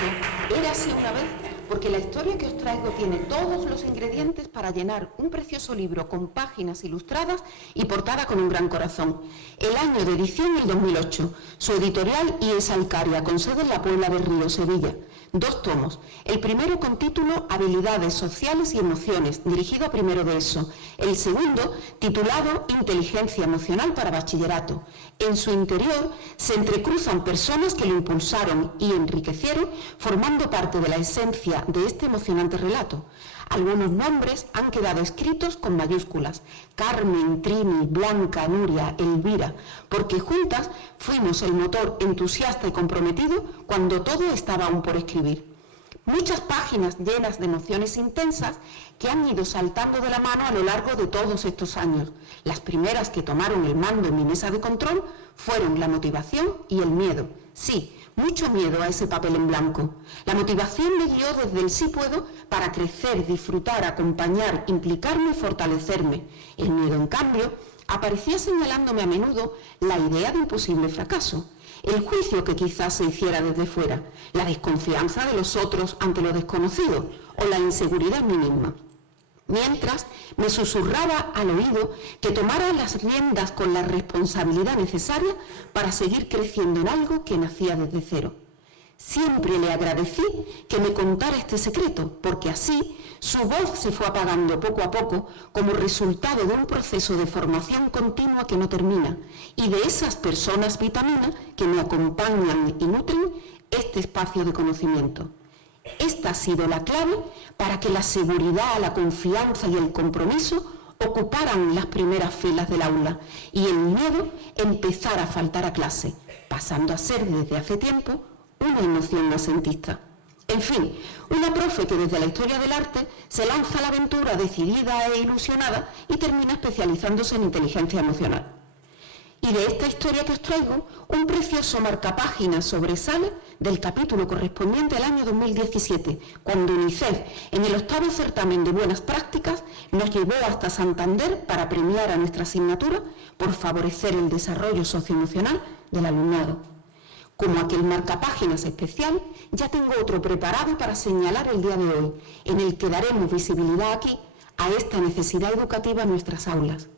relato Érase una vez, porque la historia que os traigo tiene todos los ingredientes para llenar un precioso libro con páginas ilustradas y portada con un gran corazón. El año de edición el 2008. Su editorial IES Alcaria, con sede en la Puebla del Río, Sevilla. 2 tomos. El primero con título Habilidades sociales y emociones, dirigido a primero de ESO. El segundo, titulado Inteligencia emocional para bachillerato. En su interior se entrecruzan personas que lo impulsaron y enriquecieron, formando parte de la esencia de este emocionante relato. Algunos nombres han quedado escritos con mayúsculas: Carmen, Trini, Blanca, Nuria, Elvira, porque juntas fuimos el motor entusiasta y comprometido cuando todo estaba aún por escribir. Muchas páginas llenas de emociones intensas que han ido saltando de la mano a lo largo de todos estos años. Las primeras que tomaron el mando en mi mesa de control fueron la motivación y el miedo. Sí, mucho miedo a ese papel en blanco. La motivación me guió desde el sí puedo para crecer, disfrutar, acompañar, implicarme y fortalecerme. El miedo, en cambio, aparecía señalándome a menudo la idea de un posible fracaso. El juicio que quizás se hiciera desde fuera, la desconfianza de los otros ante lo desconocido o la inseguridad en mí misma. Mientras me susurraba al oído que tomara las riendas con la responsabilidad necesaria para seguir creciendo en algo que nacía desde cero. Siempre le agradecí que me contara este secreto, porque así su voz se fue apagando poco a poco como resultado de un proceso de formación continua que no termina, y de esas personas vitamina que me acompañan y nutren este espacio de conocimiento. Esta ha sido la clave para que la seguridad, la confianza y el compromiso ocuparan las primeras filas del aula y el miedo empezara a faltar a clase, pasando a ser desde hace tiempo una emoción asentista. En fin, una profe que desde la historia del arte se lanza a la aventura decidida e ilusionada y termina especializándose en inteligencia emocional. Y de esta historia que os traigo, un precioso marcapáginas sobresale del capítulo correspondiente al año 2017, cuando UNICEF, en el 8º certamen de buenas prácticas, nos llevó hasta Santander para premiar a nuestra asignatura por favorecer el desarrollo socioemocional del alumnado. Como aquel marcapáginas especial, ya tengo otro preparado para señalar el día de hoy, en el que daremos visibilidad aquí a esta necesidad educativa en nuestras aulas.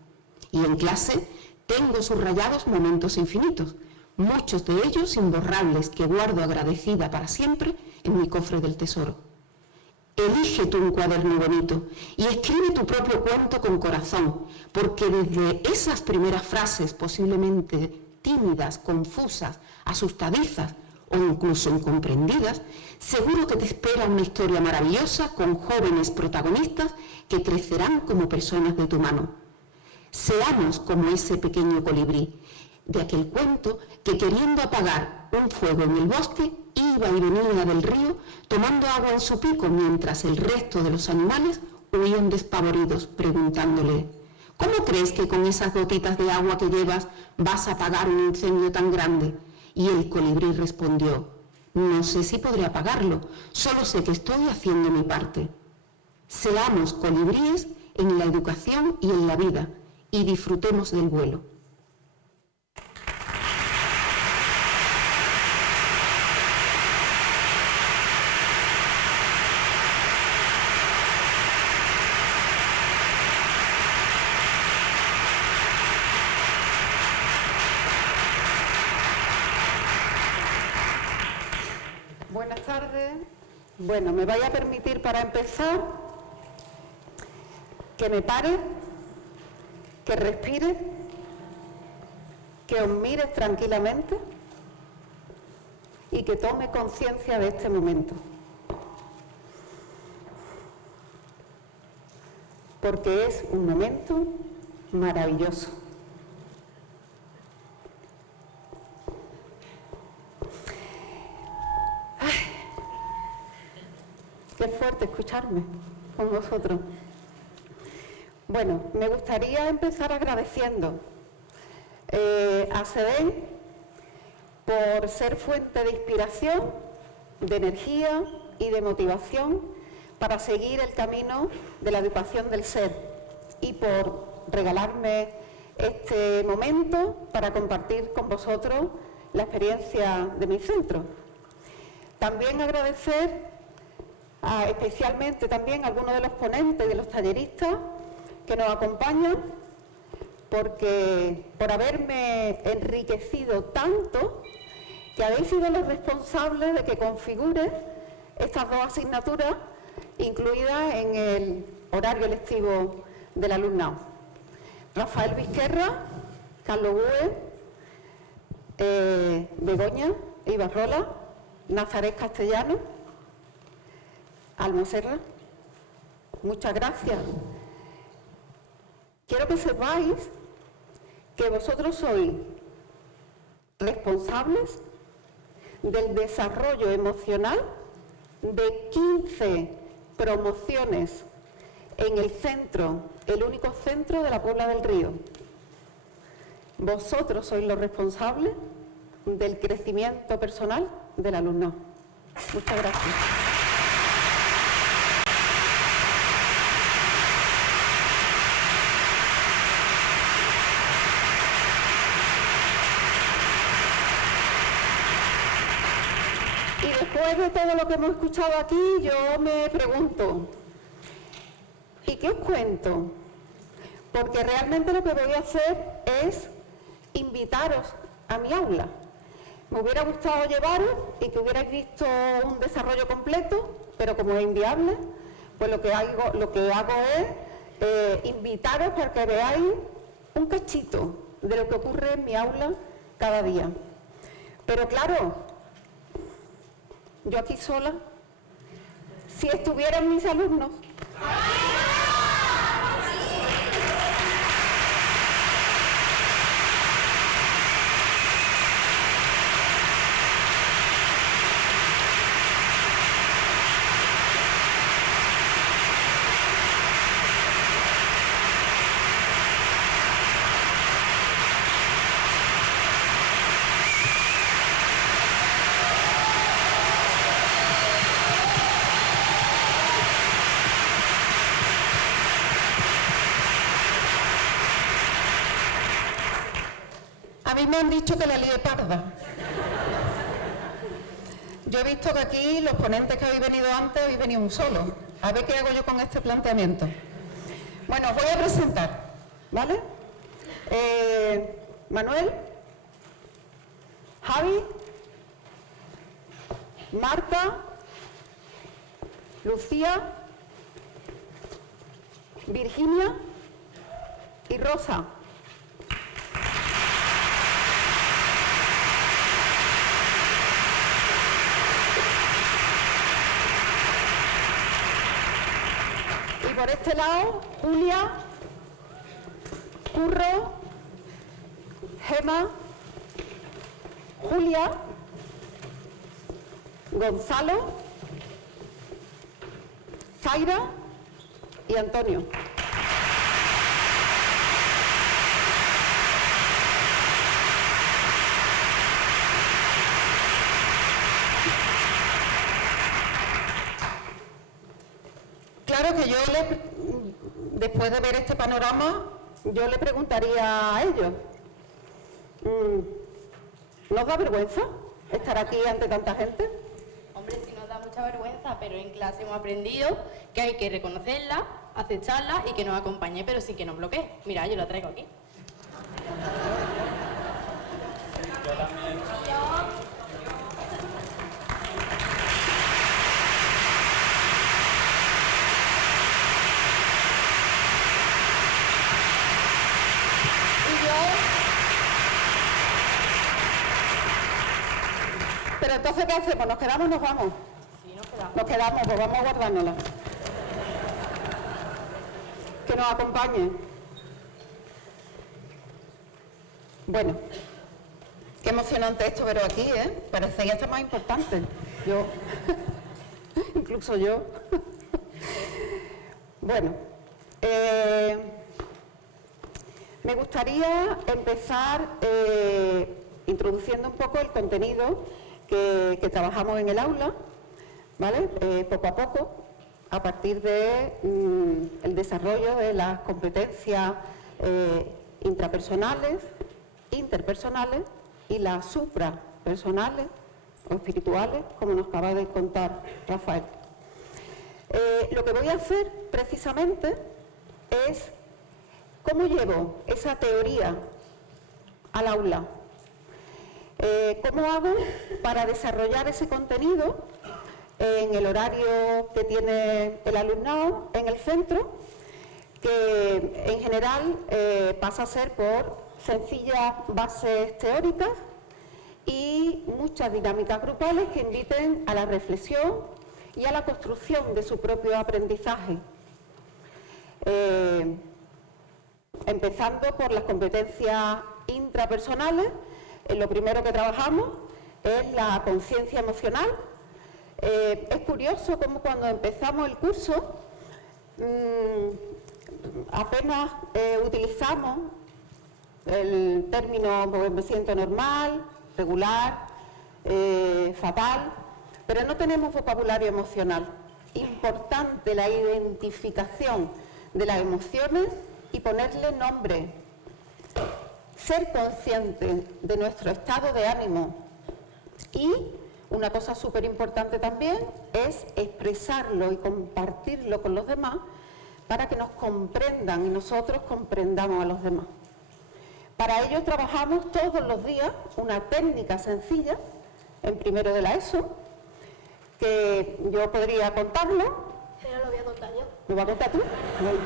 Y en clase tengo subrayados momentos infinitos, muchos de ellos imborrables que guardo agradecida para siempre en mi cofre del tesoro. Elige tú un cuaderno bonito y escribe tu propio cuento con corazón, porque desde esas primeras frases posiblemente tímidas, confusas, asustadizas o incluso incomprendidas, seguro que te espera una historia maravillosa con jóvenes protagonistas que crecerán como personas de tu mano. Seamos como ese pequeño colibrí de aquel cuento que, queriendo apagar un fuego en el bosque, iba y venía del río tomando agua en su pico mientras el resto de los animales huían despavoridos, preguntándole: ¿cómo crees que con esas gotitas de agua que llevas vas a apagar un incendio tan grande? Y el colibrí respondió: no sé si podré apagarlo, solo sé que estoy haciendo mi parte. Seamos colibríes en la educación y en la vida, y disfrutemos del vuelo. Buenas tardes. Bueno, me vaya a permitir para empezar que me pare, que respire, que os mires tranquilamente y que tome conciencia de este momento. Porque es un momento maravilloso. Ay, qué fuerte escucharme con vosotros. Bueno, me gustaría empezar agradeciendo a CEDEN por ser fuente de inspiración, de energía y de motivación para seguir el camino de la educación del ser y por regalarme este momento para compartir con vosotros la experiencia de mi centro. También agradecer especialmente también a algunos de los ponentes, de los talleristas que nos acompañan, por haberme enriquecido tanto, que habéis sido los responsables de que configure estas dos asignaturas incluidas en el horario lectivo del alumnado. Rafael Vizquerra, Carlos Bue, Begoña Ibarrola, Nazaret Castellano, Almoserra, muchas gracias. Quiero que sepáis que vosotros sois responsables del desarrollo emocional de 15 promociones en el centro, el único centro de la Puebla del Río. Vosotros sois los responsables del crecimiento personal del alumnado. Muchas gracias. Después de todo lo que hemos escuchado aquí, yo me pregunto, ¿y qué os cuento? Porque realmente lo que voy a hacer es invitaros a mi aula. Me hubiera gustado llevaros y que hubierais visto un desarrollo completo, pero como es inviable, pues lo que hago es invitaros para que veáis un cachito de lo que ocurre en mi aula cada día. Pero claro, yo aquí sola, si estuvieran mis alumnos. A mí me han dicho que la lié parda. Yo he visto que aquí los ponentes que habéis venido antes habéis venido un solo. A ver qué hago yo con este planteamiento. Bueno, os voy a presentar, ¿vale? Manuel, Javi, Marta, Lucía, Virginia y Rosa. Por este lado, Julia, Curro, Gema, Julia, Gonzalo, Zaira y Antonio. Claro que después de ver este panorama, yo le preguntaría a ellos, ¿nos da vergüenza estar aquí ante tanta gente? Hombre, sí nos da mucha vergüenza, pero en clase hemos aprendido que hay que reconocerla, aceptarla y que nos acompañe, pero sí que nos bloquee. Mira, yo la traigo aquí. Yo también. Pero entonces, ¿qué hacemos? ¿Nos quedamos o nos vamos? Sí, nos quedamos. Nos quedamos, pues vamos a guardárnosla. Que nos acompañe. Bueno, qué emocionante esto, pero aquí, ¿eh? Parece ya está más importante. Yo, incluso yo. Bueno, me gustaría empezar introduciendo un poco el contenido que trabajamos en el aula, ¿vale? Poco a poco, a partir de el desarrollo de las competencias intrapersonales, interpersonales y las suprapersonales o espirituales, como nos acaba de contar Rafael. Lo que voy a hacer precisamente es cómo llevo esa teoría al aula. ¿Cómo hago para desarrollar ese contenido en el horario que tiene el alumnado en el centro, que en general pasa a ser por sencillas bases teóricas y muchas dinámicas grupales que inviten a la reflexión y a la construcción de su propio aprendizaje? Empezando por las competencias intrapersonales, lo primero que trabajamos es la conciencia emocional. Es curioso cómo cuando empezamos el curso apenas utilizamos el término pues, me siento normal, regular, fatal, pero no tenemos vocabulario emocional. Importante la identificación de las emociones y ponerle nombre. Ser consciente de nuestro estado de ánimo. Y una cosa súper importante también es expresarlo y compartirlo con los demás para que nos comprendan y nosotros comprendamos a los demás. Para ello trabajamos todos los días una técnica sencilla en primero de la ESO, que yo podría contarlo. Pero lo voy a contar yo. ¿Lo vas a contar tú? Bueno.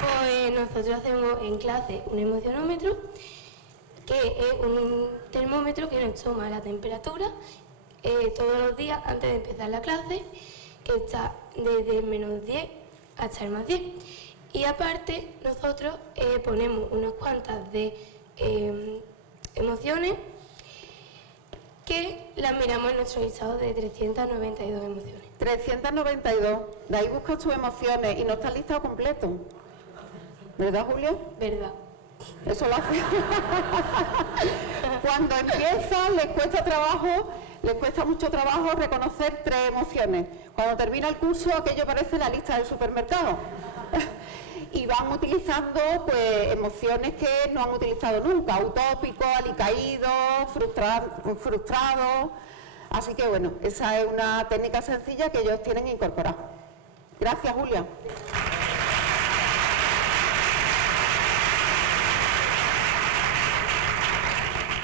Pues nosotros hacemos en clase un emocionómetro, que es un termómetro que nos toma la temperatura todos los días antes de empezar la clase, que está desde el -10 hasta el +10. Y aparte nosotros ponemos unas cuantas de emociones que las miramos en nuestro listado de 392 emociones. 392, de ahí buscas tus emociones y no está el listado completo. ¿Verdad, Julio? ¿Verdad? Eso lo hace. Cuando empiezan les cuesta mucho trabajo reconocer 3 emociones. Cuando termina el curso aquello parece la lista del supermercado. Y van utilizando pues emociones que no han utilizado nunca: utópico, alicaído, frustrado. Así que bueno, esa es una técnica sencilla que ellos tienen que incorporar. Gracias, Julia.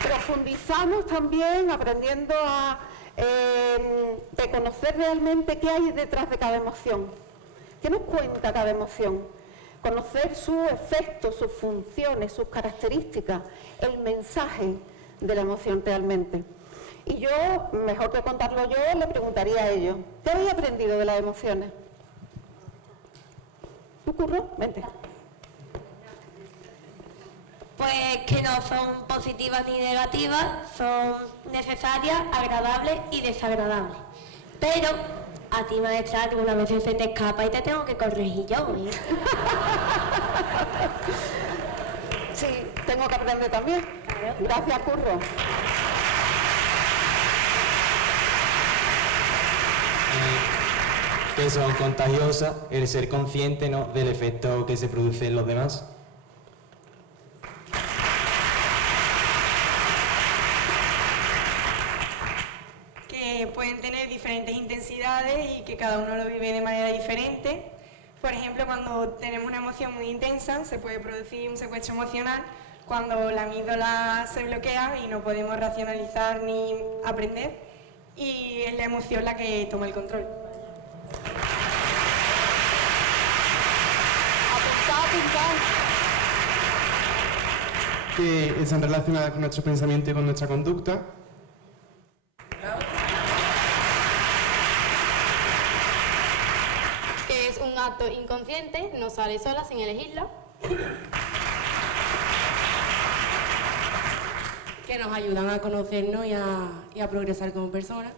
Profundizamos también aprendiendo a reconocer realmente qué hay detrás de cada emoción. ¿Qué nos cuenta cada emoción? Conocer sus efectos, sus funciones, sus características, el mensaje de la emoción realmente. Y yo, mejor que contarlo yo, le preguntaría a ellos, ¿qué habéis aprendido de las emociones? ¿Tú, Curro? Vente. Pues que no son positivas ni negativas, son necesarias, agradables y desagradables. Pero a ti, maestra, algunas veces se te escapa y te tengo que corregir yo, ¿eh? Sí, tengo que aprender también. Claro. Gracias, Curro. Que son contagiosas, el ser consciente, ¿no?, del efecto que se produce en los demás. Que pueden tener diferentes intensidades y que cada uno lo vive de manera diferente. Por ejemplo, cuando tenemos una emoción muy intensa, se puede producir un secuestro emocional cuando la amígdala se bloquea y no podemos racionalizar ni aprender, y es la emoción la que toma el control. Que están relacionadas con nuestro pensamiento y con nuestra conducta. Que es un acto inconsciente, no sale sola sin elegirla. Que nos ayudan a conocernos y a progresar como personas,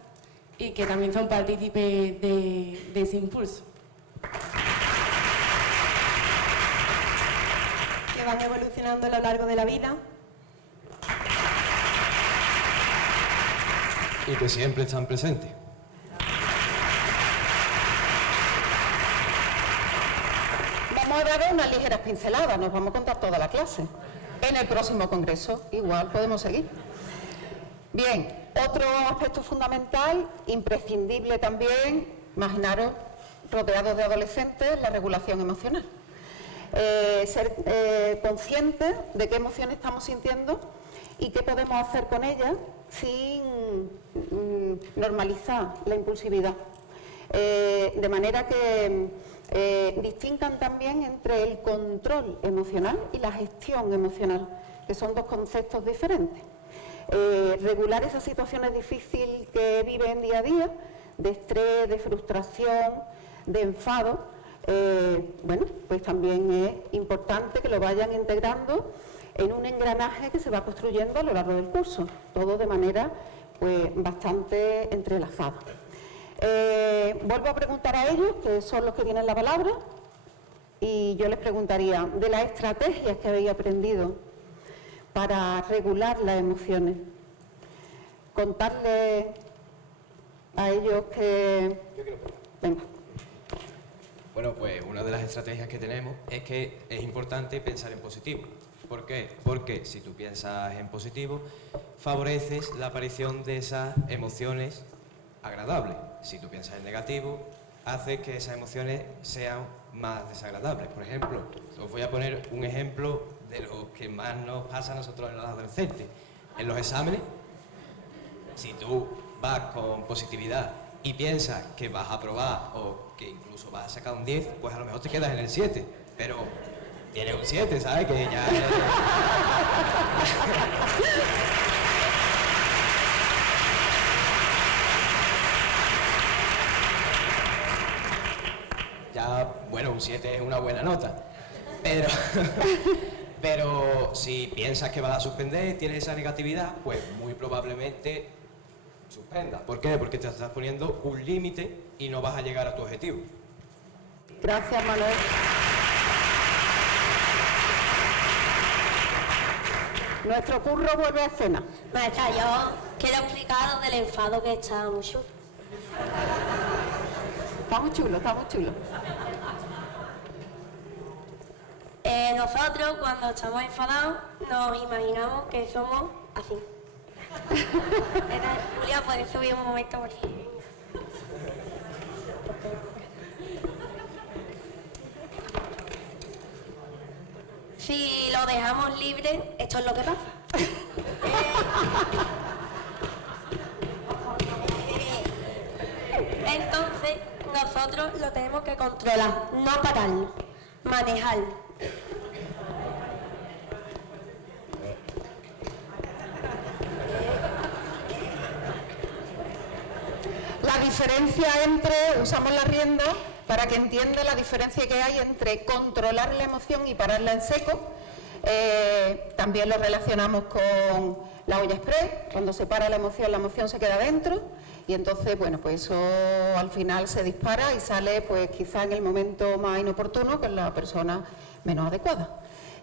y que también son partícipes de ese impulso. Que van evolucionando a lo largo de la vida. Y que siempre están presentes. hemos dado unas ligeras pinceladas, nos vamos a contar toda la clase. En el próximo congreso igual podemos seguir. Bien, otro aspecto fundamental, imprescindible también, imaginaros rodeados de adolescentes, la regulación emocional. Ser conscientes de qué emociones estamos sintiendo y qué podemos hacer con ellas sin normalizar la impulsividad. De manera que distingan también entre el control emocional y la gestión emocional, que son dos conceptos diferentes. Regular esas situaciones difíciles que viven día a día, de estrés, de frustración, de enfado, bueno, pues también es importante que lo vayan integrando en un engranaje que se va construyendo a lo largo del curso, todo de manera pues bastante entrelazada. Vuelvo a preguntar a ellos, que son los que tienen la palabra, y yo les preguntaría, de las estrategias que habéis aprendido para regular las emociones, contarles a ellos que... Venga. Bueno, pues una de las estrategias que tenemos es que es importante pensar en positivo. ¿Por qué? Porque si tú piensas en positivo, favoreces la aparición de esas emociones agradables. Si tú piensas en negativo, haces que esas emociones sean más desagradables. Por ejemplo, os voy a poner un ejemplo de lo que más nos pasa a nosotros en los adolescentes. En los exámenes, si tú vas con positividad y piensas que vas a aprobar o que incluso vas a sacar un 10, pues a lo mejor te quedas en el 7, pero tienes un 7, ¿sabes? Que ya es... Ya, bueno, un 7 es una buena nota, pero si piensas que vas a suspender, tienes esa negatividad, pues muy probablemente suspendas. ¿Por qué? Porque te estás poniendo un límite y no vas a llegar a tu objetivo. Gracias, Manuel. Nuestro curro vuelve a escena. Maestra, yo quiero explicar lo del enfado, que está muy chulo. Está muy chulo, está muy chulo. Nosotros, cuando estamos enfadados, nos imaginamos que somos así. Julia, ¿puedes subir un momento por aquí? Si lo dejamos libre, esto es lo que pasa. Entonces, nosotros lo tenemos que controlar, no pararlo, manejarlo. La diferencia entre, usamos la rienda para que entienda la diferencia que hay entre controlar la emoción y pararla en seco. También lo relacionamos con la olla express, cuando se para la emoción se queda dentro y entonces, bueno, pues eso al final se dispara y sale pues quizá en el momento más inoportuno con la persona menos adecuada.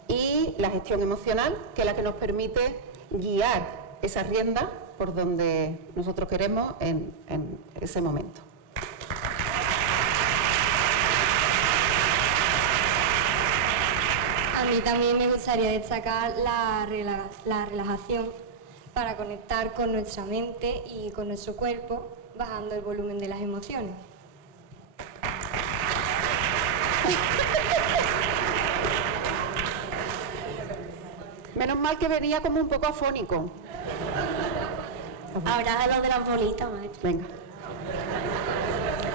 Y la gestión emocional, que es la que nos permite guiar esa rienda por donde nosotros queremos en ese momento. A mí también me gustaría destacar la relajación para conectar con nuestra mente y con nuestro cuerpo, bajando el volumen de las emociones. Menos mal que venía como un poco afónico. Ahora lo de las bolitas, maestra. Venga.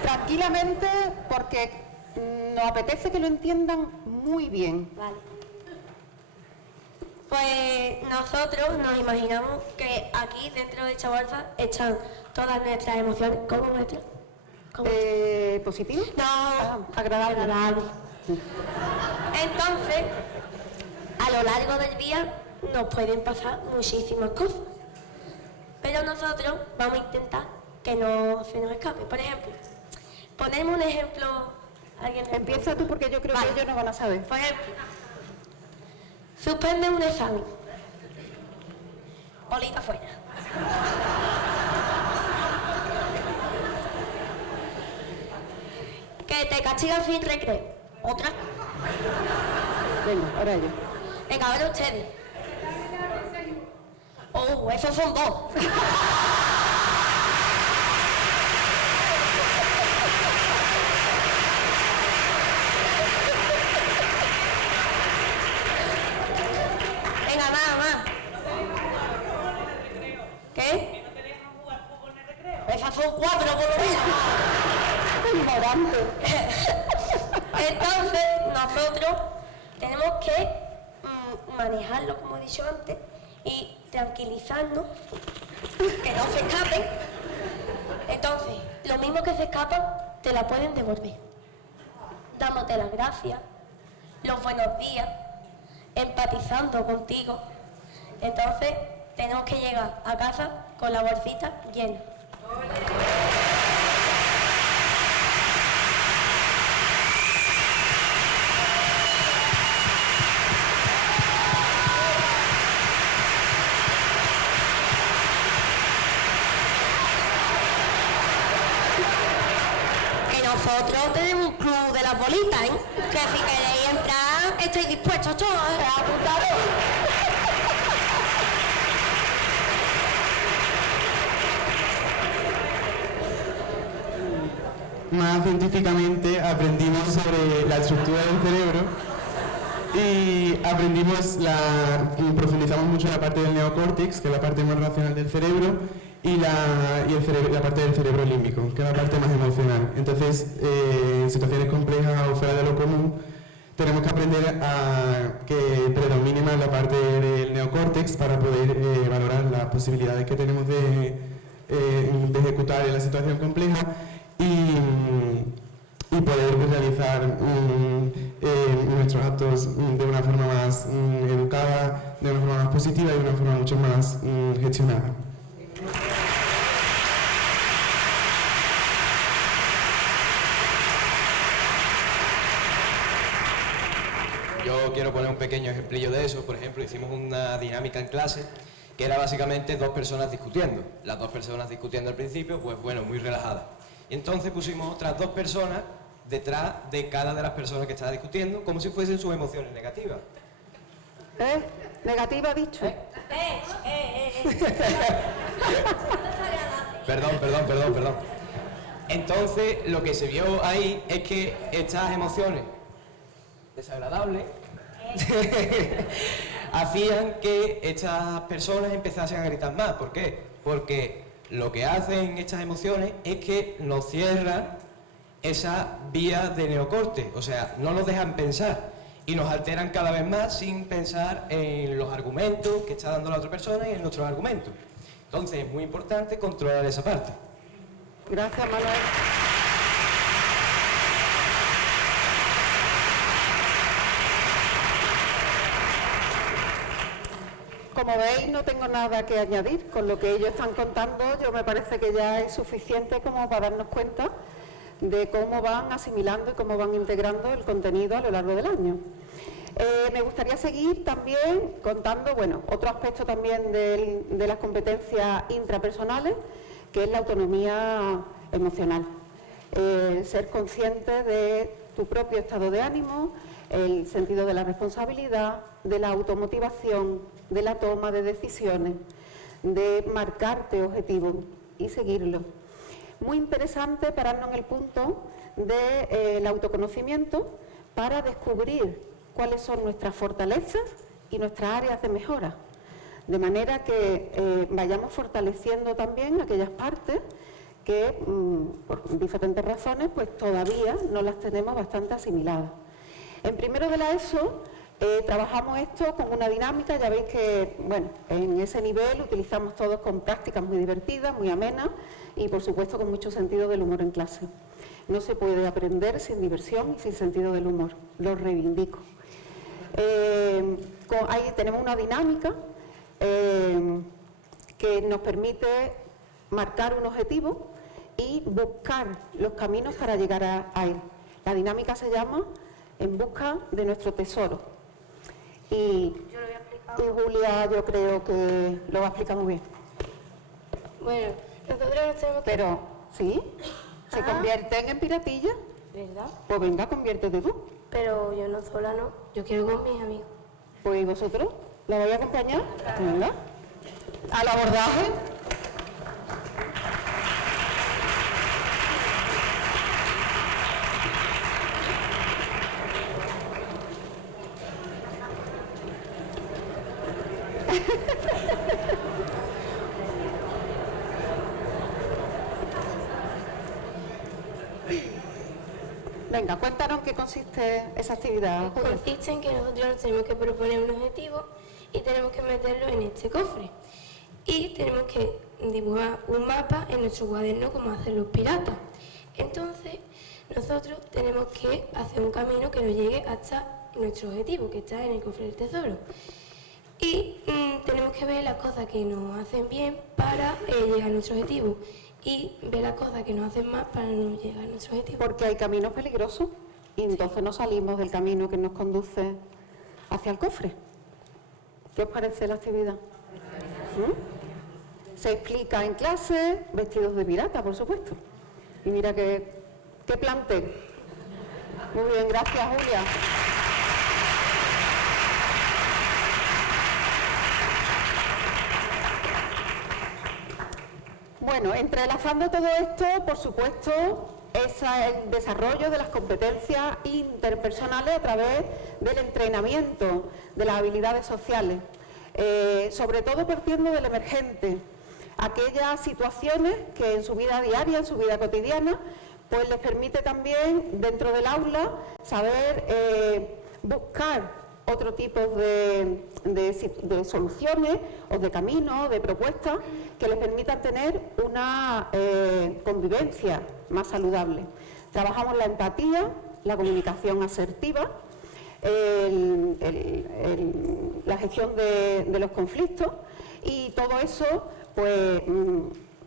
Tranquilamente, porque nos apetece que lo entiendan muy bien. Vale. Pues nosotros nos imaginamos que aquí dentro de esta bolsa están todas nuestras emociones. ¿Cómo, maestra? ¿Cómo? ¿Positivo? No, agradable. Entonces, a lo largo del día nos pueden pasar muchísimas cosas. Pero nosotros vamos a intentar que no se nos escape. Por ejemplo, ponemos un ejemplo. ¿Alguien? Empieza tú porque yo creo que ellos no van a saber. Por ejemplo, suspende un examen. Bolita fuera. Que te castigan sin recreo. ¿Otra? Venga, ahora yo. Venga, ahora ustedes. Oh, esos son dos. Venga, más. ¿Qué? Esas son 4 por lo menos. Ignorante. Entonces, nosotros tenemos que manejarlo, como he dicho antes, y tranquilizarnos, que no se escapen. Entonces, lo mismo que se escapan, te la pueden devolver. Dándote las gracias, los buenos días, empatizando contigo. Entonces, tenemos que llegar a casa con la bolsita llena. Nosotros tenemos un club de las bolitas, ¿eh? Que si queréis entrar, estáis dispuestos todos, ¿eh? ¡Apuntaros! Más científicamente aprendimos sobre la estructura del cerebro y profundizamos mucho en la parte del neocórtex, que es la parte más racional del cerebro, y la parte del cerebro límbico, que es la parte más emocional. Entonces, en situaciones complejas o fuera de lo común, tenemos que aprender a que predomine más la parte del neocórtex para poder valorar las posibilidades que tenemos de ejecutar en la situación compleja y poder realizar nuestros actos de una forma más educada, de una forma más positiva y de una forma mucho más gestionada. Yo quiero poner un pequeño ejemplillo de eso. Por ejemplo, hicimos una dinámica en clase que era básicamente dos personas discutiendo. Las dos personas discutiendo al principio, pues bueno, muy relajadas. Y entonces pusimos otras dos personas detrás de cada de las personas que estaba discutiendo, como si fuesen sus emociones negativas. Negativa, dicho. Perdón. Entonces, lo que se vio ahí es que estas emociones desagradables hacían que estas personas empezasen a gritar más. ¿Por qué? Porque lo que hacen estas emociones es que nos cierran esa vía de neocorte, o sea, no nos dejan pensar y nos alteran cada vez más sin pensar en los argumentos que está dando la otra persona y en nuestros argumentos. Entonces es muy importante controlar esa parte. Gracias, Manuel. Como veis, no tengo nada que añadir. Con lo que ellos están contando, yo me parece que ya es suficiente como para darnos cuenta de cómo van asimilando y cómo van integrando el contenido a lo largo del año. Me gustaría seguir también contando, otro aspecto también de las competencias intrapersonales, que es la autonomía emocional. Ser consciente de tu propio estado de ánimo, el sentido de la responsabilidad, de la automotivación, de la toma de decisiones, de marcarte objetivos y seguirlos. Muy interesante pararnos en el punto del autoconocimiento para descubrir cuáles son nuestras fortalezas y nuestras áreas de mejora, de manera que vayamos fortaleciendo también aquellas partes que por diferentes razones pues todavía no las tenemos bastante asimiladas. En primero de la ESO trabajamos esto con una dinámica. Ya veis que en ese nivel utilizamos todos con prácticas muy divertidas, muy amenas y por supuesto con mucho sentido del humor en clase. No se puede aprender sin diversión y sin sentido del humor, lo reivindico. Ahí tenemos una dinámica que nos permite marcar un objetivo y buscar los caminos para llegar a él. La dinámica se llama En busca de nuestro tesoro. Y Julia, yo creo que lo va a explicar muy bien. Bueno, nosotros nos tenemos que... Pero, ¿sí? ¿Se convierten en piratillas? ¿Verdad? Pues venga, conviértete tú. Pero yo no sola, no. Yo quiero con mis amigos. Pues ¿y vosotros? ¿La vais a acompañar? Venga. Al abordaje. Venga, cuéntanos qué consiste esa actividad, Julia. Consiste en que nosotros nos tenemos que proponer un objetivo y tenemos que meterlo en este cofre. Y tenemos que dibujar un mapa en nuestro cuaderno como hacen los piratas. Entonces, nosotros tenemos que hacer un camino que nos llegue hasta nuestro objetivo, que está en el cofre del tesoro. Y tenemos que ver las cosas que nos hacen bien para llegar a nuestro objetivo. Y ver las cosas que nos hacen mal para no llegar a nuestro objetivo. Porque hay caminos peligrosos y entonces no salimos del camino que nos conduce hacia el cofre. ¿Qué os parece la actividad? Se explica en clase, vestidos de pirata, por supuesto. Y mira qué plantel. Muy bien, gracias, Julia. Bueno, entrelazando todo esto, por supuesto, es el desarrollo de las competencias interpersonales a través del entrenamiento de las habilidades sociales, sobre todo partiendo del emergente, aquellas situaciones que en su vida diaria, en su vida cotidiana, pues les permite también dentro del aula saber buscar otro tipo de soluciones o de caminos, de propuestas que les permitan tener una convivencia más saludable. Trabajamos la empatía, la comunicación asertiva, la gestión de los conflictos y todo eso pues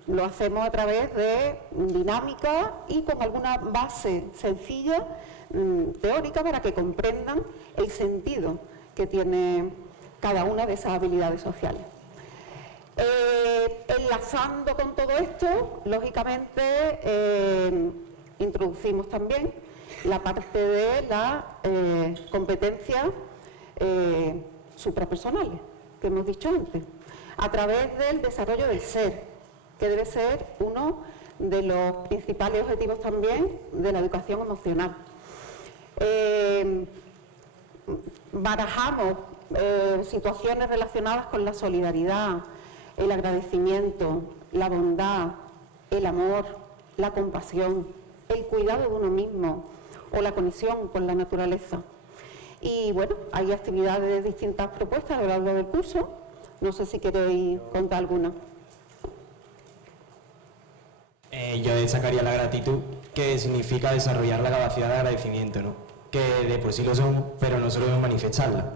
lo hacemos a través de dinámica y con alguna base sencilla teórica para que comprendan el sentido que tiene cada una de esas habilidades sociales. Enlazando con todo esto, lógicamente introducimos también la parte de las competencias suprapersonales que hemos dicho antes, a través del desarrollo del ser, que debe ser uno de los principales objetivos también de la educación emocional. Barajamos situaciones relacionadas con la solidaridad, el agradecimiento, la bondad, el amor, la compasión, el cuidado de uno mismo o la conexión con la naturaleza. Y bueno, hay actividades de distintas propuestas a lo largo del curso. No sé si queréis contar alguna. Yo destacaría la gratitud, que significa desarrollar la capacidad de agradecimiento, ¿no? Que de por sí lo somos, pero no solemos manifestarla.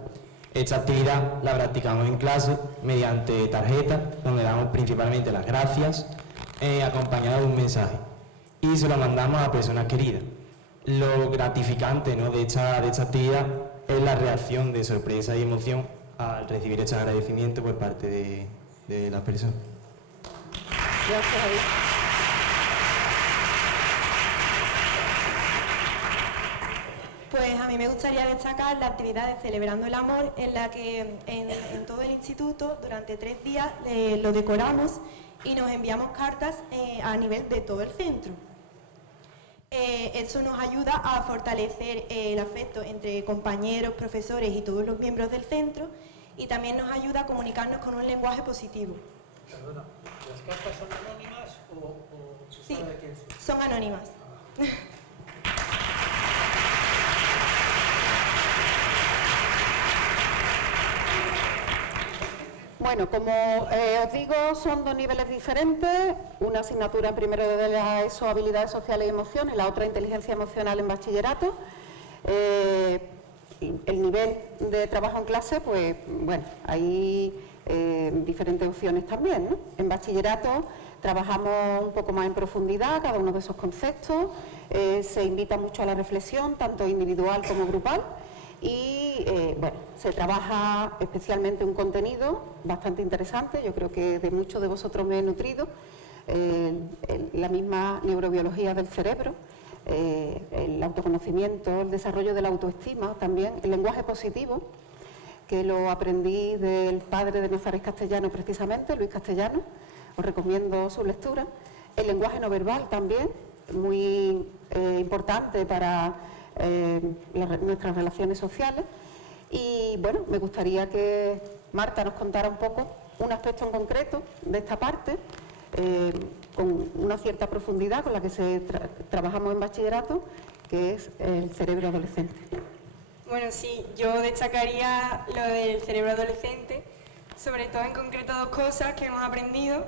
Esta actividad la practicamos en clase mediante tarjetas, donde damos principalmente las gracias, acompañado de un mensaje, y se lo mandamos a personas queridas. Lo gratificante, ¿no?, de esta actividad es la reacción de sorpresa y emoción al recibir este agradecimiento por parte de las personas. Gracias, David. Pues a mí me gustaría destacar la actividad de Celebrando el Amor, en la que en todo el instituto durante 3 días lo decoramos y nos enviamos cartas a nivel de todo el centro. Eso nos ayuda a fortalecer el afecto entre compañeros, profesores y todos los miembros del centro, y también nos ayuda a comunicarnos con un lenguaje positivo. Perdona, ¿las cartas son anónimas o sí, son anónimas. Bueno, como os digo, son 2 niveles diferentes, una asignatura en primero de la ESO, habilidades sociales y emociones, la otra inteligencia emocional en bachillerato. El nivel de trabajo en clase, pues bueno, hay diferentes opciones también, ¿no? En bachillerato trabajamos un poco más en profundidad cada uno de esos conceptos, se invita mucho a la reflexión, tanto individual como grupal. Y bueno, se trabaja especialmente un contenido bastante interesante, yo creo que de muchos de vosotros me he nutrido, la misma neurobiología del cerebro, el autoconocimiento, el desarrollo de la autoestima, también el lenguaje positivo, que lo aprendí del padre de Nazaret Castellano precisamente, Luis Castellano, os recomiendo su lectura. El lenguaje no verbal también, muy importante para nuestras relaciones sociales. Y bueno, me gustaría que Marta nos contara un poco un aspecto en concreto de esta parte, con una cierta profundidad con la que trabajamos en bachillerato, que es el cerebro adolescente. Bueno, sí, yo destacaría lo del cerebro adolescente, sobre todo en concreto dos cosas que hemos aprendido.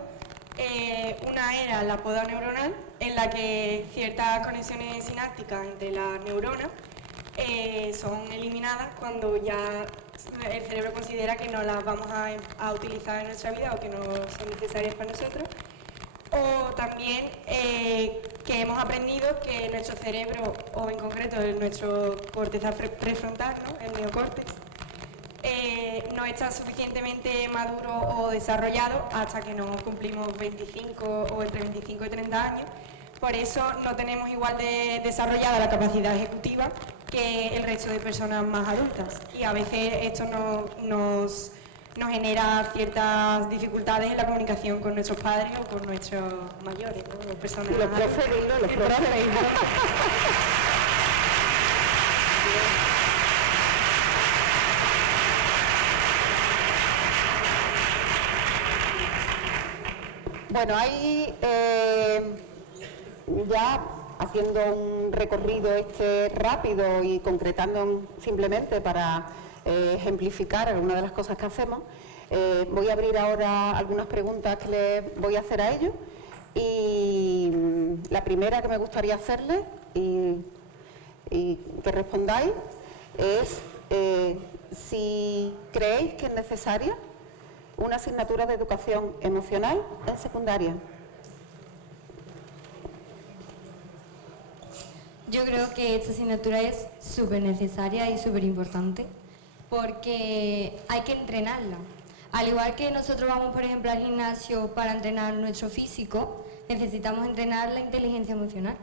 Una era la poda neuronal, en la que ciertas conexiones sinápticas entre las neuronas son eliminadas cuando ya el cerebro considera que no las vamos a utilizar en nuestra vida o que no son necesarias para nosotros. O también que hemos aprendido que nuestro cerebro, o en concreto nuestro corteza prefrontal, ¿no?, el neocórtex, no está suficientemente maduro o desarrollado hasta que no cumplimos 25 o entre 25 y 30 años. Por eso no tenemos igual de desarrollada la capacidad ejecutiva que el resto de personas más adultas. Y a veces esto nos genera ciertas dificultades en la comunicación con nuestros padres o con nuestros mayores, ¿no?, o personas los profes. Bueno, ahí ya haciendo un recorrido rápido y concretando simplemente para ejemplificar algunas de las cosas que hacemos, voy a abrir ahora algunas preguntas que les voy a hacer a ellos. Y la primera que me gustaría hacerles y que respondáis es si creéis que es necesaria una asignatura de educación emocional en secundaria. Yo creo que esta asignatura es súper necesaria y súper importante porque hay que entrenarla. Al igual que nosotros vamos, por ejemplo, al gimnasio para entrenar nuestro físico, necesitamos entrenar la inteligencia emocional.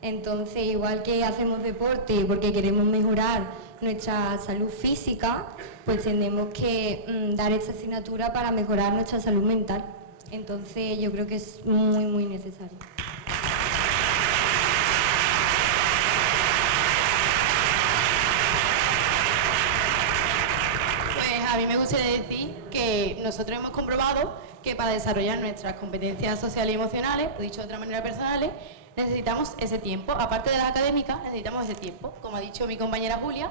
Entonces, igual que hacemos deporte porque queremos mejorar nuestra salud física, pues tenemos que dar esta asignatura para mejorar nuestra salud mental. Entonces, yo creo que es muy, muy necesario. A mí me gustaría decir que nosotros hemos comprobado que para desarrollar nuestras competencias sociales y emocionales, o dicho de otra manera personales, necesitamos ese tiempo. Aparte de las académicas, necesitamos ese tiempo, como ha dicho mi compañera Julia,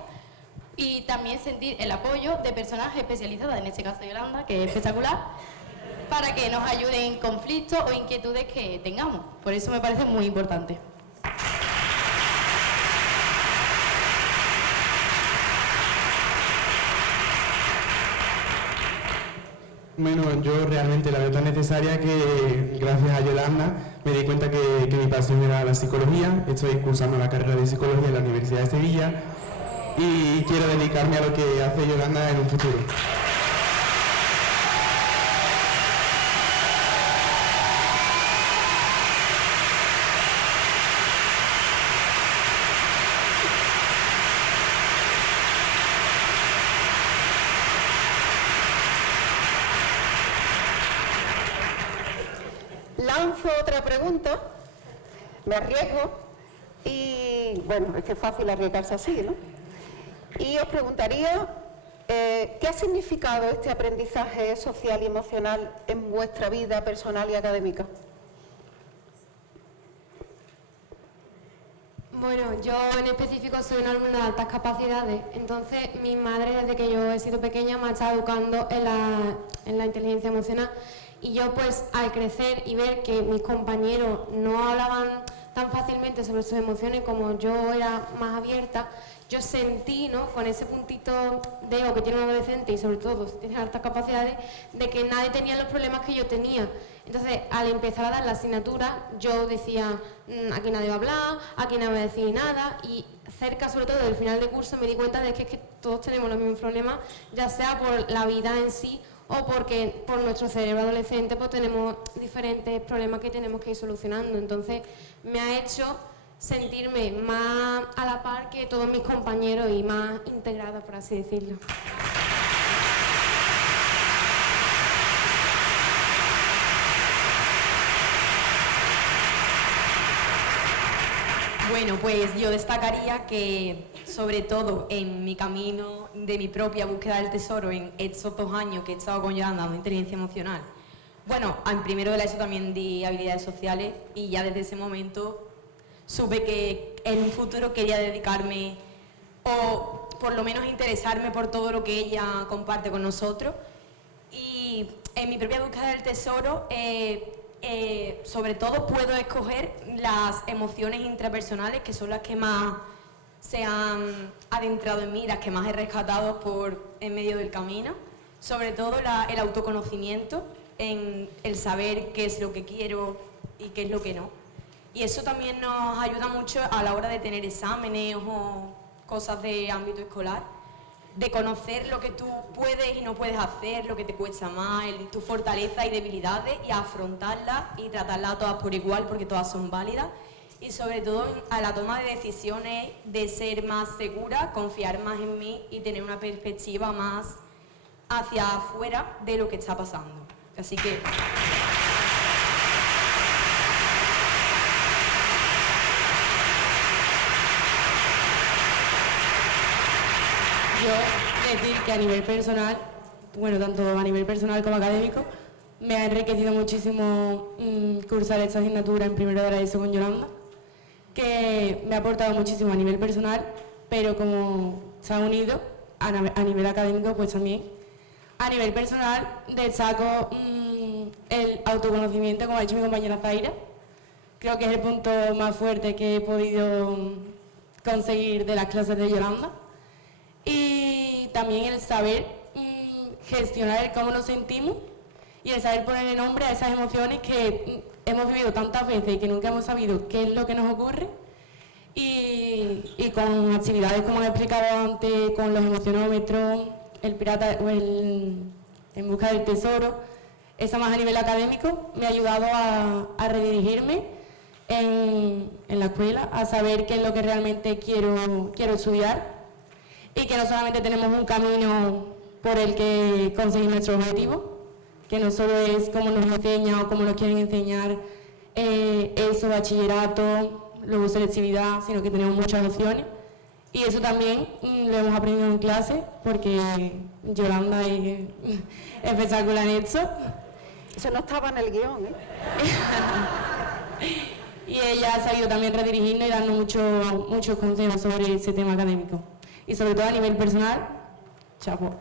y también sentir el apoyo de personas especializadas, en este caso Yolanda, que es espectacular, para que nos ayuden en conflictos o inquietudes que tengamos. Por eso me parece muy importante. Bueno, yo realmente la veo tan necesaria que gracias a Yolanda me di cuenta que mi pasión era la psicología. Estoy cursando la carrera de psicología en la Universidad de Sevilla y quiero dedicarme a lo que hace Yolanda en un futuro. Lanzo otra pregunta, me arriesgo y bueno, es que es fácil arriesgarse así, ¿no? Y os preguntaría, ¿qué ha significado este aprendizaje social y emocional en vuestra vida personal y académica? Bueno, yo en específico soy una alumna de altas capacidades, entonces mi madre desde que yo he sido pequeña me ha estado educando en la inteligencia emocional. Y yo pues al crecer y ver que mis compañeros no hablaban tan fácilmente sobre sus emociones como yo era más abierta, yo sentí, ¿no?, con ese puntito de ego que tiene un adolescente y sobre todo si tiene altas capacidades, de que nadie tenía los problemas que yo tenía. Entonces al empezar a dar la asignatura yo decía, aquí nadie va a hablar, aquí nadie va a decir nada, y cerca sobre todo del final de curso me di cuenta de que es que todos tenemos los mismos problemas, ya sea por la vida en sí o porque por nuestro cerebro adolescente pues tenemos diferentes problemas que tenemos que ir solucionando. Entonces me ha hecho sentirme más a la par que todos mis compañeros y más integrada, por así decirlo. Bueno, pues yo destacaría que, sobre todo en mi camino de mi propia búsqueda del tesoro, en estos 2 años que he estado con Yolanda dando inteligencia emocional, bueno, en primero de la ESO también di habilidades sociales y ya desde ese momento supe que en un futuro quería dedicarme o por lo menos interesarme por todo lo que ella comparte con nosotros. Y en mi propia búsqueda del tesoro, sobre todo puedo escoger las emociones intrapersonales, que son las que más se han adentrado en mí, las que más he rescatado en medio del camino. Sobre todo el autoconocimiento, en el saber qué es lo que quiero y qué es lo que no. Y eso también nos ayuda mucho a la hora de tener exámenes o cosas de ámbito escolar, de conocer lo que tú puedes y no puedes hacer, lo que te cuesta más, tus fortalezas y debilidades, y afrontarlas y tratarlas todas por igual, porque todas son válidas. Y sobre todo a la toma de decisiones, de ser más segura, confiar más en mí y tener una perspectiva más hacia afuera de lo que está pasando. Así que... Yo decir que a nivel personal, bueno, tanto a nivel personal como académico, me ha enriquecido muchísimo cursar esta asignatura en primero de la ESO con Yolanda, que me ha aportado muchísimo a nivel personal, pero como se ha unido a nivel académico, pues también a nivel personal destaco el autoconocimiento, como ha dicho mi compañera Zaira. Creo que es el punto más fuerte que he podido conseguir de las clases de Yolanda. Y también el saber gestionar el cómo nos sentimos y el saber ponerle nombre a esas emociones que hemos vivido tantas veces y que nunca hemos sabido qué es lo que nos ocurre. Y con actividades como he explicado antes, con los emocionómetros, el pirata o En busca del tesoro, esa más a nivel académico, me ha ayudado a redirigirme en la escuela, a saber qué es lo que realmente quiero estudiar, y que no solamente tenemos un camino por el que conseguir nuestro objetivo, que no solo es como nos enseña o como nos quieren enseñar eso, bachillerato, luego selectividad, sino que tenemos muchas opciones. Y eso también lo hemos aprendido en clase, porque Yolanda es espectacular en esto. Eso no estaba en el guión, ¿eh? Y ella ha sabido también redirigirnos y darnos muchos consejos sobre ese tema académico. Y sobre todo a nivel personal, chapo.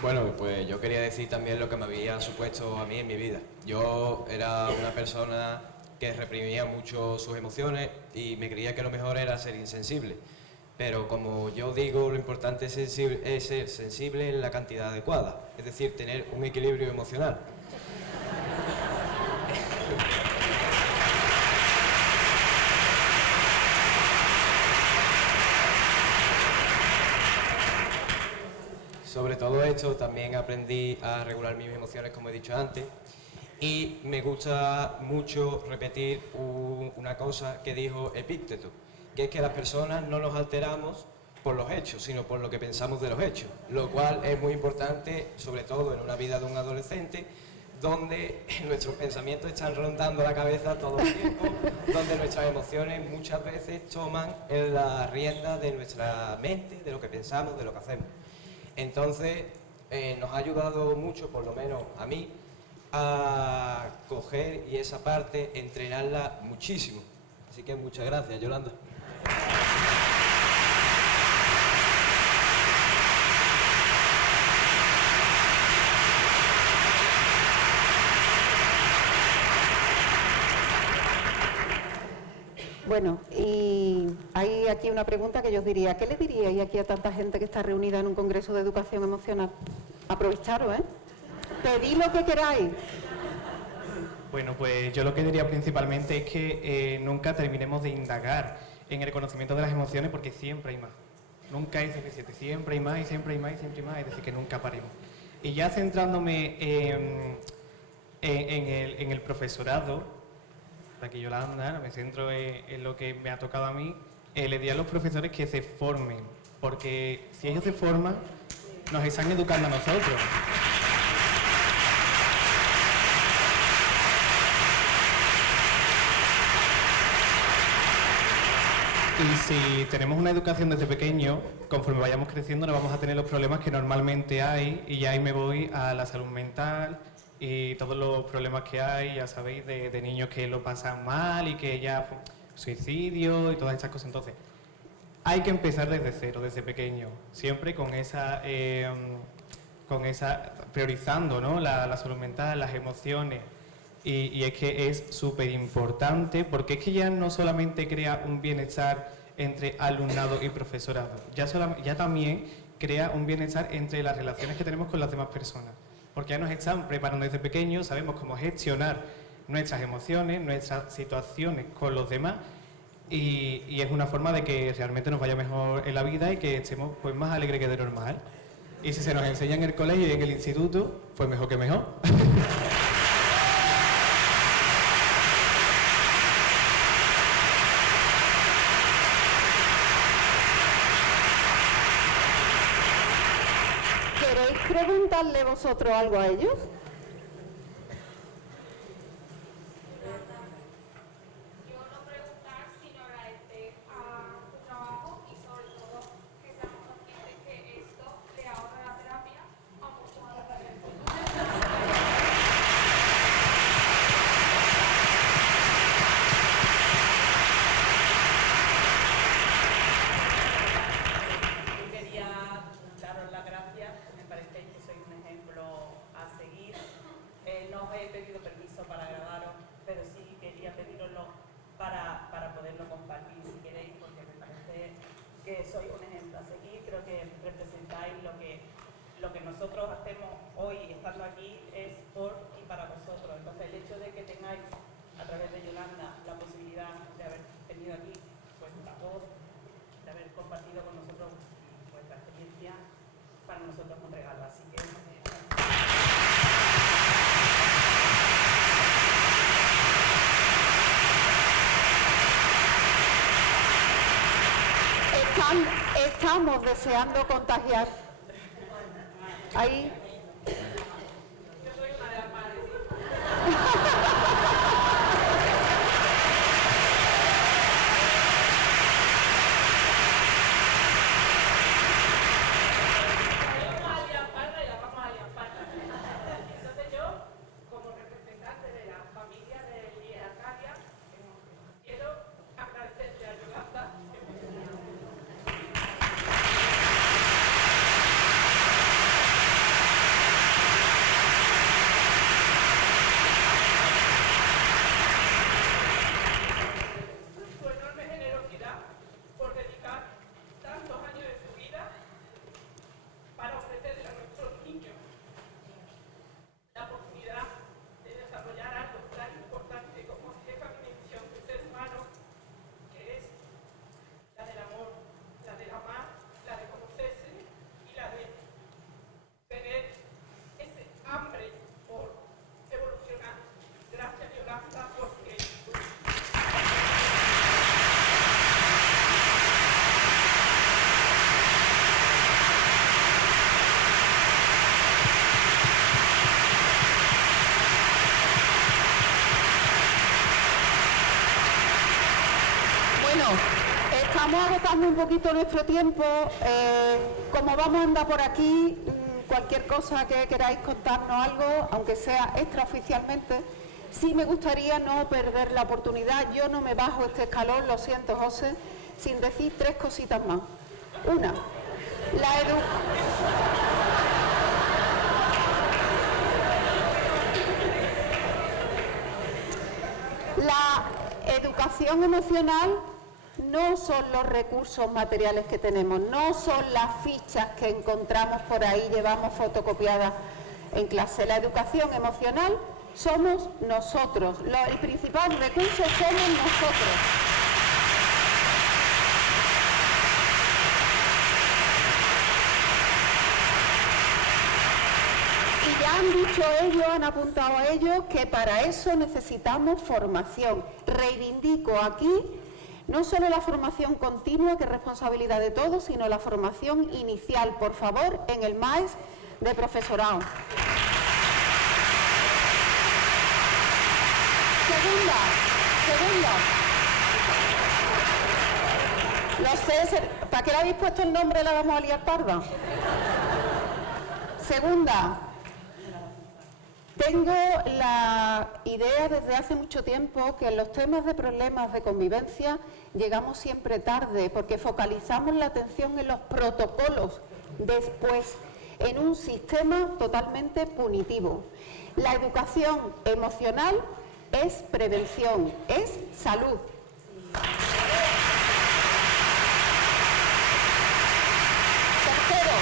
Bueno, pues yo quería decir también lo que me había supuesto a mí en mi vida. Yo era una persona que reprimía mucho sus emociones y me creía que lo mejor era ser insensible. Pero como yo digo, lo importante es ser sensible en la cantidad adecuada, es decir, tener un equilibrio emocional. Sobre todo esto también aprendí a regular mis emociones, como he dicho antes, y me gusta mucho repetir una cosa que dijo Epícteto, que es que las personas no nos alteramos por los hechos, sino por lo que pensamos de los hechos, lo cual es muy importante, sobre todo en una vida de un adolescente, donde nuestros pensamientos están rondando la cabeza todo el tiempo, donde nuestras emociones muchas veces toman la rienda de nuestra mente, de lo que pensamos, de lo que hacemos. Entonces, nos ha ayudado mucho, por lo menos a mí, a coger y esa parte, entrenarla muchísimo. Así que muchas gracias, Yolanda. Bueno, y hay aquí una pregunta que yo os diría, ¿qué le diríais aquí a tanta gente que está reunida en un congreso de educación emocional? Aprovecharos, ¿eh? Pedid lo que queráis. Bueno, pues yo lo que diría principalmente es que nunca terminemos de indagar en el conocimiento de las emociones, porque siempre hay más. Nunca es suficiente, siempre hay más y siempre hay más y siempre hay más, es decir, que nunca paremos. Y ya centrándome en el profesorado, aquí Yolanda, me centro en lo que me ha tocado a mí, le diría a los profesores que se formen, porque si ellos se forman, nos están educando a nosotros. Y si tenemos una educación desde pequeño, conforme vayamos creciendo no vamos a tener los problemas que normalmente hay, y ya ahí me voy a la salud mental y todos los problemas que hay, ya sabéis, de niños que lo pasan mal y que ya suicidio y todas estas cosas. Entonces, hay que empezar desde cero, desde pequeño, siempre con esa priorizando, ¿no?, la salud mental, las emociones. Y es que es súper importante, porque es que ya no solamente crea un bienestar entre alumnado y profesorado, ya también crea un bienestar entre las relaciones que tenemos con las demás personas, porque ya nos están preparando desde pequeños, sabemos cómo gestionar nuestras emociones, nuestras situaciones con los demás, y es una forma de que realmente nos vaya mejor en la vida y que estemos pues más alegres que de normal. Y si se nos enseña en el colegio y en el instituto, pues mejor que mejor. ¿Queréis preguntarle vosotros algo a ellos? Lo que nosotros hacemos hoy estando aquí es por y para vosotros. Entonces el hecho de que tengáis a través de Yolanda la posibilidad de haber tenido aquí vuestra voz, de haber compartido con nosotros vuestra experiencia, para nosotros es un regalo. Así que estamos deseando contagiar. Ahí. yo soy una de las madres. Entonces yo, como representante de la familia de Lidia Arcadia, quiero agradecerte a Yolanda. Estamos agotando un poquito nuestro tiempo. Como vamos a andar por aquí, cualquier cosa que queráis contarnos algo, aunque sea extraoficialmente, sí me gustaría no perder la oportunidad. Yo no me bajo este escalón, lo siento, José, sin decir 3 cositas más. Una, la educación emocional no son los recursos materiales que tenemos, no son las fichas que encontramos por ahí, llevamos fotocopiadas en clase. La educación emocional somos nosotros, el principal recurso somos nosotros. han dicho ellos, han apuntado a ellos que para eso necesitamos formación. Reivindico aquí no solo la formación continua, que es responsabilidad de todos, sino la formación inicial, por favor, en el MAES de profesorado. Segunda. ¿Para qué le habéis puesto el nombre? La vamos a liar parda. Segunda. Tengo la idea desde hace mucho tiempo que en los temas de problemas de convivencia llegamos siempre tarde porque focalizamos la atención en los protocolos después, en un sistema totalmente punitivo. La educación emocional es prevención, es salud. Tercero,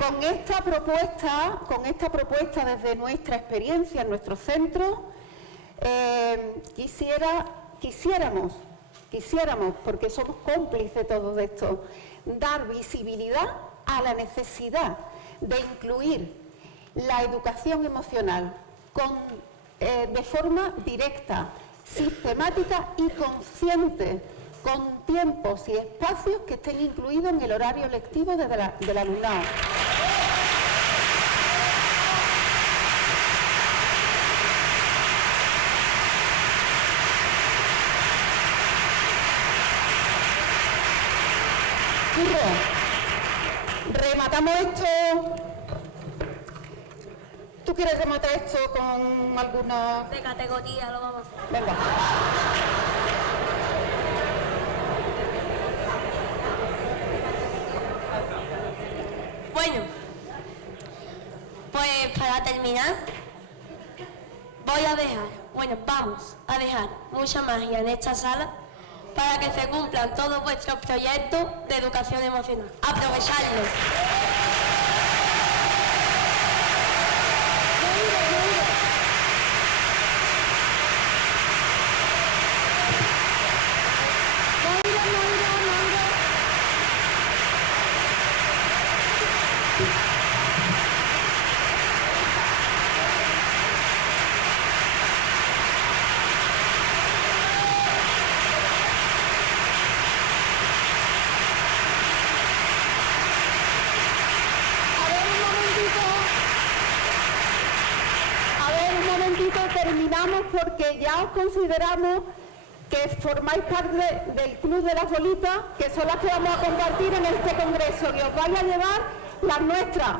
con esta propuesta desde nuestra experiencia en nuestro centro, quisiéramos, porque somos cómplices de todo esto, dar visibilidad a la necesidad de incluir la educación emocional de forma directa, sistemática y consciente, con tiempos y espacios que estén incluidos en el horario lectivo del alumnado. Rematamos esto. ¿Tú quieres rematar esto con alguna...? De categoría lo vamos a hacer. Venga. Bueno, pues para terminar, vamos a dejar mucha magia en esta sala para que se cumplan todos vuestros proyectos de educación emocional. ¡Aprovechadlos! Terminamos porque ya os consideramos que formáis parte del Club de las Bolitas, que son las que vamos a compartir en este congreso, y os vais a llevar las nuestras.